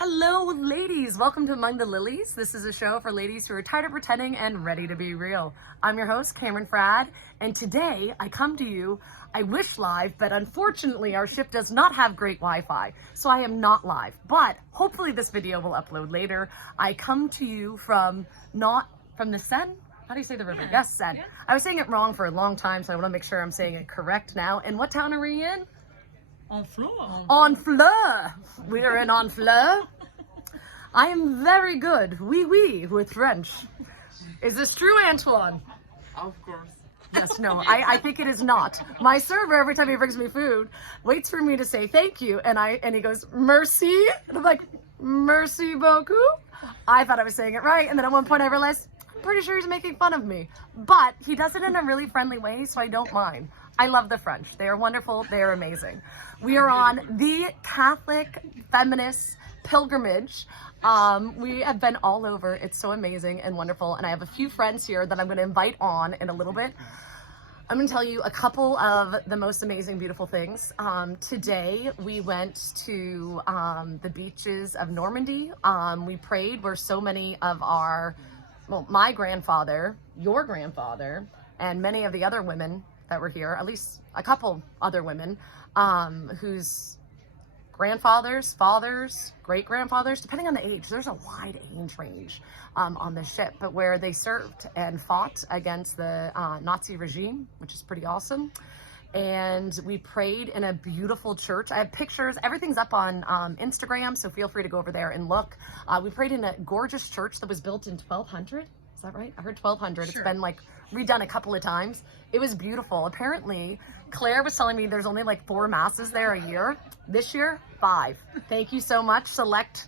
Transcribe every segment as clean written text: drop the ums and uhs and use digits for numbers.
Hello, ladies. Welcome to Among the Lilies. This is a show for ladies who are tired of pretending and ready to be real. I'm your host, Cameron Frad, and today I come to you, I wish live, but unfortunately our ship does not have great Wi-Fi, so I am not live. But hopefully this video will upload later. I come to you from the Seine? How do you say the river? Yes, Seine. Yeah. I was saying it wrong for a long time, so I want to make sure I'm saying it correct now. And what town are we in? Honfleur. We are in Honfleur. I am very good, oui, with French. Is this true, Antoine? Of course. Yes, no, I think it is not. My server, every time he brings me food, waits for me to say thank you, and he goes, merci, and I'm like, merci beaucoup. I thought I was saying it right, and then at one point I realized, I'm pretty sure he's making fun of me. But he does it in a really friendly way, so I don't mind. I love the French. They are wonderful. They are amazing. We are on the Catholic feminist pilgrimage. We have been all over. It's so amazing and wonderful. And I have a few friends here that I'm going to invite on in a little bit. I'm going to tell you a couple of the most amazing, beautiful things. Today, we went to the beaches of Normandy. We prayed where so many of my grandfather, your grandfather, and many of the other women that were here, at least a couple other women, whose grandfathers, fathers, great-grandfathers, depending on the age, there's a wide age range on this ship, but where they served and fought against the Nazi regime, which is pretty awesome. And we prayed in a beautiful church. I have pictures. Everything's up on Instagram, so feel free to go over there and look. We prayed in a gorgeous church that was built in 1200. Is that right? I heard 1200. Sure. It's been like redone a couple of times. It was beautiful. Apparently, Claire was telling me there's only like 4 masses there a year. This year, 5. Thank you so much, Select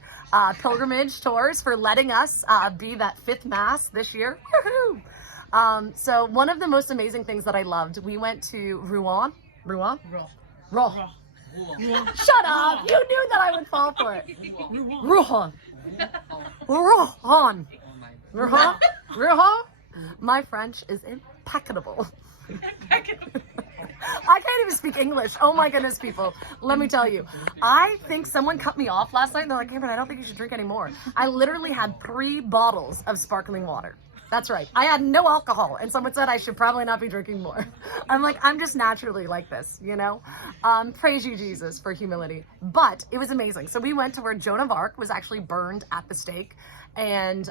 Pilgrimage Tours, for letting us be that 5th mass this year. Woohoo! So one of the most amazing things that I loved, we went to Rouen. Shut up! You knew that I would fall for it. Rouen. My French is impeccable. I can't even speak English. Oh my goodness, people. Let me tell you. I think someone cut me off last night and they're like, Cameron, I don't think you should drink anymore. I literally had 3 bottles of sparkling water. That's right. I had no alcohol. And someone said I should probably not be drinking more. I'm like, I'm just naturally like this, you know? Praise you, Jesus, for humility. But it was amazing. So we went to where Joan of Arc was actually burned at the stake. And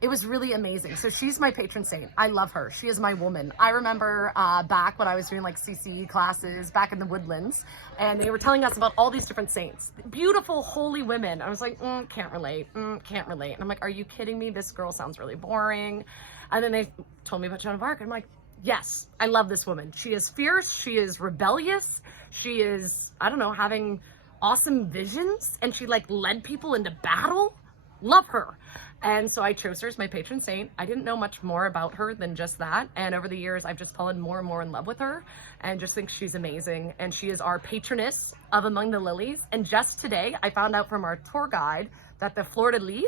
it was really amazing. So she's my patron saint. I love her. She is my woman. I remember back when I was doing like CCE classes back in the Woodlands, and they were telling us about all these different saints. Beautiful, holy women. I was like, can't relate. Can't relate. And I'm like, are you kidding me? This girl sounds really boring. And then they told me about Joan of Arc. I'm like, yes, I love this woman. She is fierce. She is rebellious. She is, I don't know, having awesome visions. And she like led people into battle. Love her. And so I chose her as my patron saint. I didn't know much more about her than just that. And over the years, I've just fallen more and more in love with her and just think she's amazing. And she is our patroness of Among the Lilies. And just today, I found out from our tour guide that the fleur de lis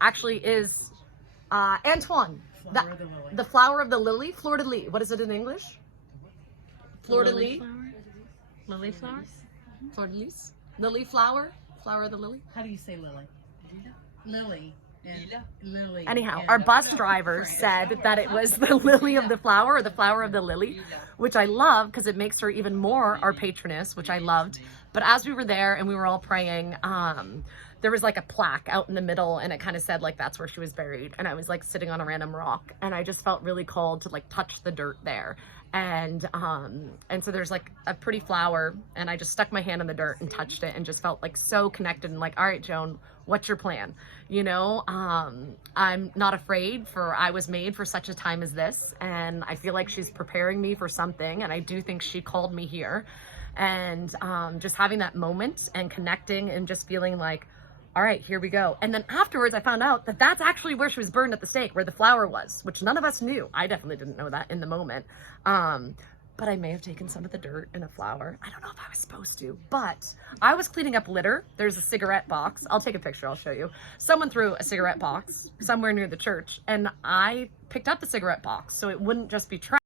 actually is Antoine. The flower of the lily. Fleur de lis. What is it in English? Fleur de lis. Lily flowers? Fleur de lis. Lily flower. Flower of the lily. How do you say lily? Lily. Lily. Anyhow, our bus driver said that it was the lily of the flower, or the flower of the lily, which I love because it makes her even more our patroness, which I loved. But as we were there and we were all praying, there was like a plaque out in the middle and it kind of said like that's where she was buried. And I was like sitting on a random rock and I just felt really called to like touch the dirt there. And so there's like a pretty flower and I just stuck my hand in the dirt and touched it and just felt like so connected and like, all right, Joan, what's your plan? You know, I'm not afraid, for I was made for such a time as this. And I feel like she's preparing me for something. And I do think she called me here. And just having that moment and connecting and just feeling like, all right, here we go. And then afterwards, I found out that that's actually where she was burned at the stake, where the flower was, which none of us knew. I definitely didn't know that in the moment. But I may have taken some of the dirt in a flower. I don't know if I was supposed to, but I was cleaning up litter. There's a cigarette box. I'll take a picture. I'll show you. Someone threw a cigarette box somewhere near the church, and I picked up the cigarette box so it wouldn't just be trash.